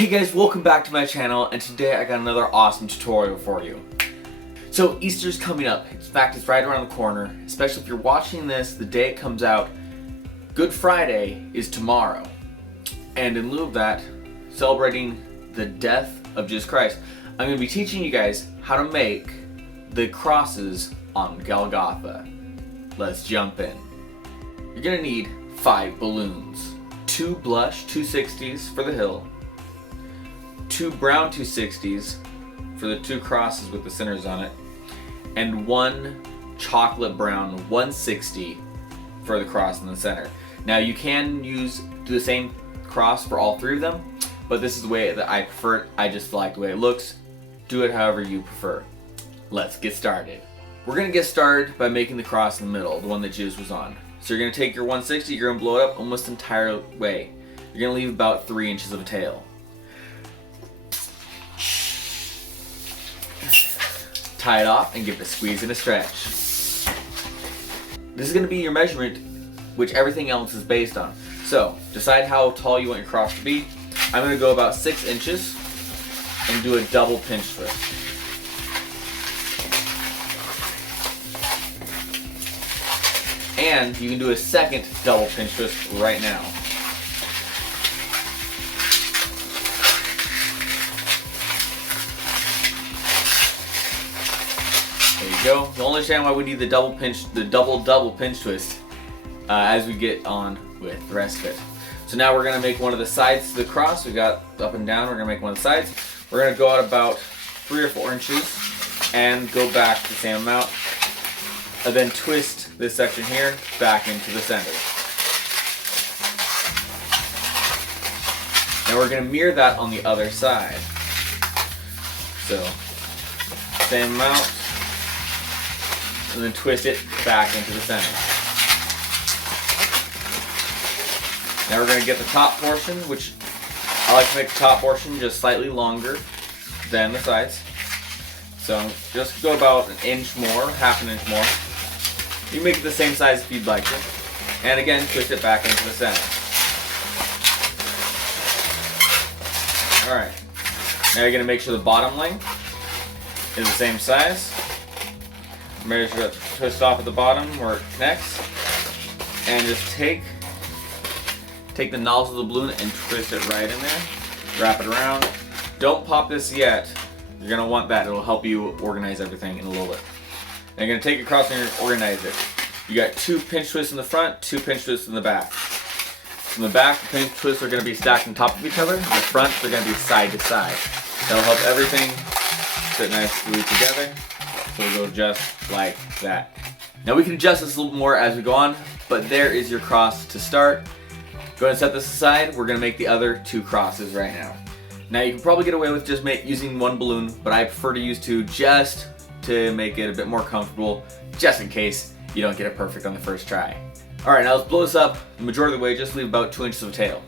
Hey guys, welcome back to my channel, and today I got another awesome tutorial for you. So Easter's coming up. In fact, it's right around the corner, especially if you're watching this the day it comes out. Good Friday is tomorrow. And in lieu of that, celebrating the death of Jesus Christ, I'm going to be teaching you guys how to make the crosses on Golgotha. Let's jump in. You're going to need 5 balloons, 2 blush 260s for the hill, 2 brown 260s for the 2 crosses with the centers on it, and 1 chocolate brown 160 for the cross in the center. Now you can do the same cross for all 3 of them, but this is the way that I prefer it. I just like the way it looks. Do it however you prefer. Let's get started. We're going to get started by making the cross in the middle, the one that Jesus was on. So you're going to take your 160, you're going to blow it up almost the entire way. You're going to leave about 3 inches of a tail. Tie it off and give it a squeeze and a stretch. This is going to be your measurement, which everything else is based on. So decide how tall you want your cross to be. I'm going to go about 6 inches and do a double pinch twist. And you can do a second double pinch twist right now. There you go. You'll understand why we need the double pinch twist as we get on with the rest of it. So now we're going to make one of the sides to the cross. We got up and down. We're going to make one of the sides. We're going to go out about 3 or 4 inches and go back the same amount. And then twist this section here back into the center. Now we're going to mirror that on the other side. So, same amount, and then twist it back into the center. Now we're going to get the top portion, which I like to make the top portion just slightly longer than the sides. So just go about an inch more, half an inch more. You can make it the same size if you'd like to. And again, twist it back into the center. Alright. Now you're going to make sure the bottom length is the same size. Measure it, twist off at the bottom where it connects. And just take the nozzle of the balloon and twist it right in there. Wrap it around. Don't pop this yet. You're going to want that. It'll help you organize everything in a little bit. Now you're going to take it across and organize it. You got 2 pinch twists in the front, 2 pinch twists in the back. In the back, the pinch twists are going to be stacked on top of each other. In the front, they're going to be side to side. That'll help everything sit nicely together. So it'll go just like that. Now we can adjust this a little more as we go on, but there is your cross to start. Go ahead and set this aside. We're going to make the other 2 crosses right now. Now you can probably get away with just using 1 balloon, but I prefer to use 2 just to make it a bit more comfortable, just in case you don't get it perfect on the first try. Alright, now let's blow this up the majority of the way, just leave about 2 inches of tail.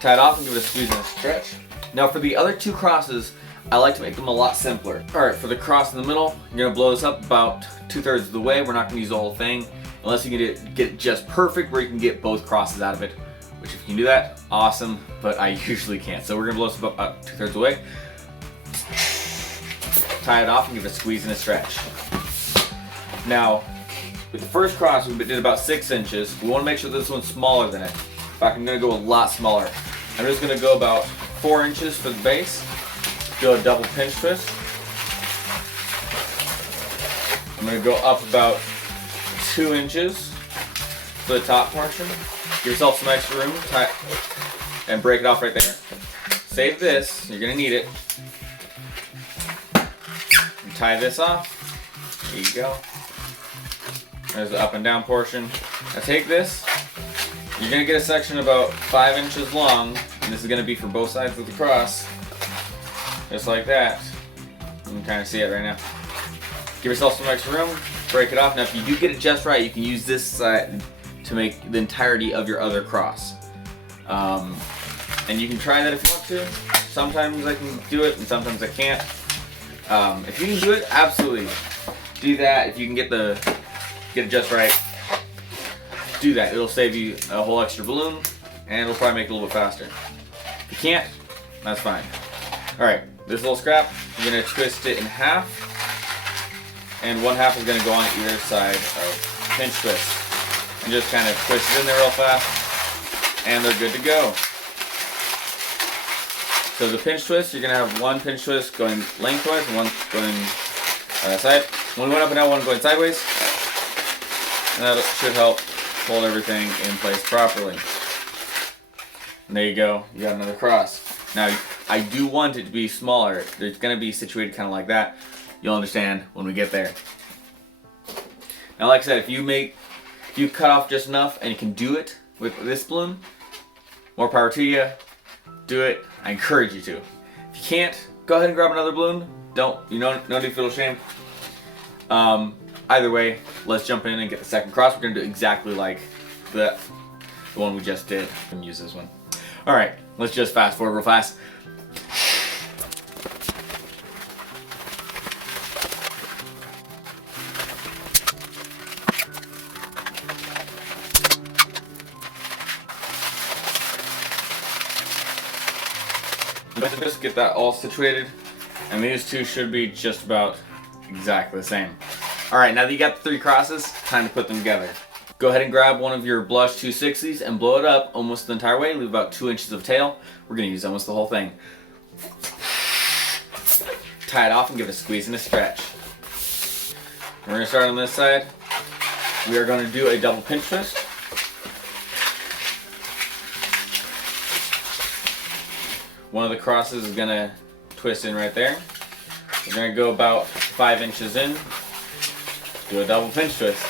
Tie it off and give it a squeeze and a stretch. Now for the other 2 crosses, I like to make them a lot simpler. Alright, for the cross in the middle, you're going to blow this up about 2/3 of the way. We're not going to use the whole thing, unless you can get it just perfect where you can get both crosses out of it. Which if you can do that, awesome, but I usually can't. So we're going to blow this up about 2/3 of the way. Tie it off and give it a squeeze and a stretch. Now, with the first cross, we did about 6 inches. We want to make sure this one's smaller than it. In fact, I'm going to go a lot smaller. I'm just going to go about 4 inches for the base. Do a double pinch twist. I'm going to go up about 2 inches for the top portion. Give yourself some extra room, and break it off right there. Save this, you're going to need it. And tie this off. There you go. There's the up and down portion. Now take this. You're going to get a section about 5 inches long, and this is going to be for both sides of the cross. Just like that. You can kind of see it right now. Give yourself some extra room, break it off. Now if you do get it just right, you can use this side to make the entirety of your other cross. And you can try that if you want to. Sometimes I can do it and sometimes I can't. If you can do it, absolutely do that. If you can get it just right, do that. It'll save you a whole extra balloon, and it'll probably make it a little bit faster. If you can't, that's fine. Alright, this little scrap, you're going to twist it in half, and one half is going to go on either side of pinch twist. And just kind of twist it in there real fast, and they're good to go. So the pinch twist, you're going to have one pinch twist going lengthwise and one going on that side. One going up and down, one going sideways. And that should help hold everything in place properly. And there you go, you got another cross. Now, I do want it to be smaller. It's going to be situated kind of like that. You'll understand when we get there. Now, like I said, if you cut off just enough and you can do it with this balloon, more power to you. Do it. I encourage you to. If you can't, go ahead and grab another balloon. No need to feel ashamed. Either way, let's jump in and get the second cross. We're going to do exactly like the one we just did. I'm going to use this one. Alright, let's just fast forward real fast. Just get that all situated, and these two should be just about exactly the same. Alright, now that you got the three crosses, time to put them together. Go ahead and grab one of your blush 260s and blow it up almost the entire way. Leave about 2 inches of tail. We're going to use almost the whole thing. Tie it off and give it a squeeze and a stretch. We're going to start on this side. We are going to do a double pinch twist. One of the crosses is going to twist in right there. We're going to go about 5 inches in. Do a double pinch twist.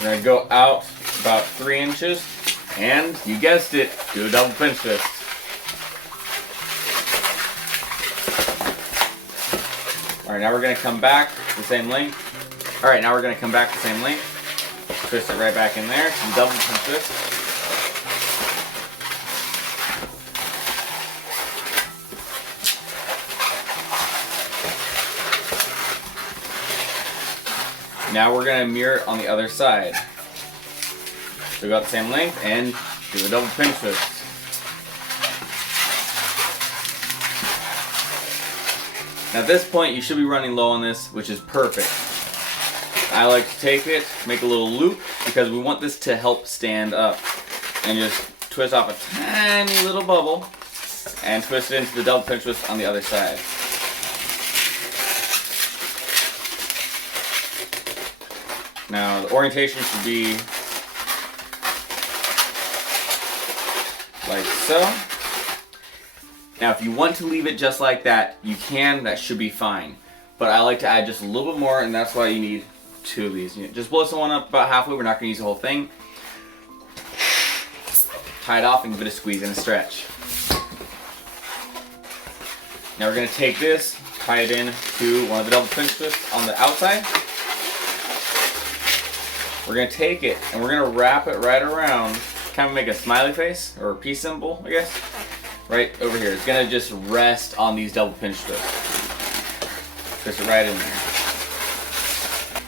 We're going to go out about 3 inches, and you guessed it, do a double pinch twist. Alright, now we're going to come back the same length. Alright, now we're going to come back the same length. Twist it right back in there, some double pinch twist. Now we're going to mirror it on the other side. So we got the same length and do a double pinch twist. Now at this point you should be running low on this, which is perfect. I like to take it, make a little loop, because we want this to help stand up. And just twist off a tiny little bubble and twist it into the double pinch twist on the other side. Now the orientation should be like so. Now if you want to leave it just like that, you can, that should be fine. But I like to add just a little bit more, and that's why you need 2 of these. Just blow someone up about halfway, we're not going to use the whole thing. Tie it off and give it a squeeze and a stretch. Now we're going to take this, tie it in to one of the double pinch twists on the outside. We're going to take it and we're going to wrap it right around, kind of make a smiley face or a peace symbol, I guess, right over here. It's going to just rest on these double pinch twists. Twist it right in there.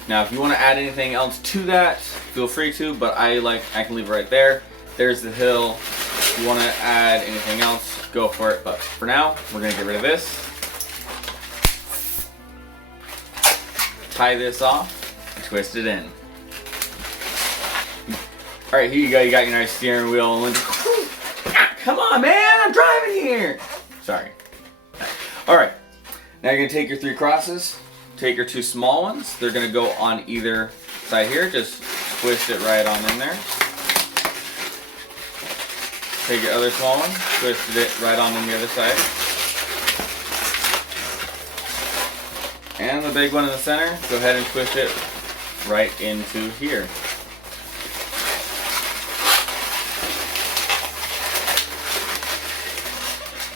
Now if you want to add anything else to that, feel free to, but I can leave it right there. There's the hill. If you want to add anything else, go for it, but for now, we're going to get rid of this. Tie this off and twist it in. Alright, here you go, you got your nice steering wheel. And come on, man, I'm driving here! Sorry. Alright, now you're going to take your 3 crosses, take your 2 small ones. They're going to go on either side here. Just twist it right on in there. Take your other small one, twist it right on the other side. And the big one in the center, go ahead and twist it right into here.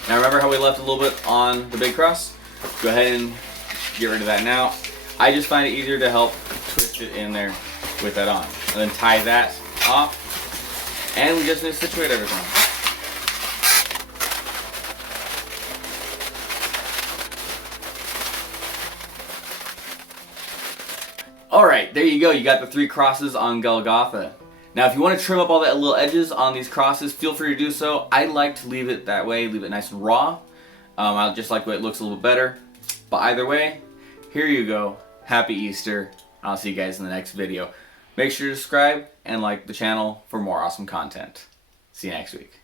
Now remember how we left a little bit on the big cross? Go ahead and get rid of that now. I just find it easier to help twist it in there with that on. And then tie that off. And we just need to situate everything. Alright, there you go. You got the 3 crosses on Golgotha. Now if you want to trim up all the little edges on these crosses, feel free to do so. I like to leave it that way, leave it nice and raw. I just like the way it looks a little bit better. But either way, here you go. Happy Easter. I'll see you guys in the next video. Make sure to subscribe and like the channel for more awesome content. See you next week.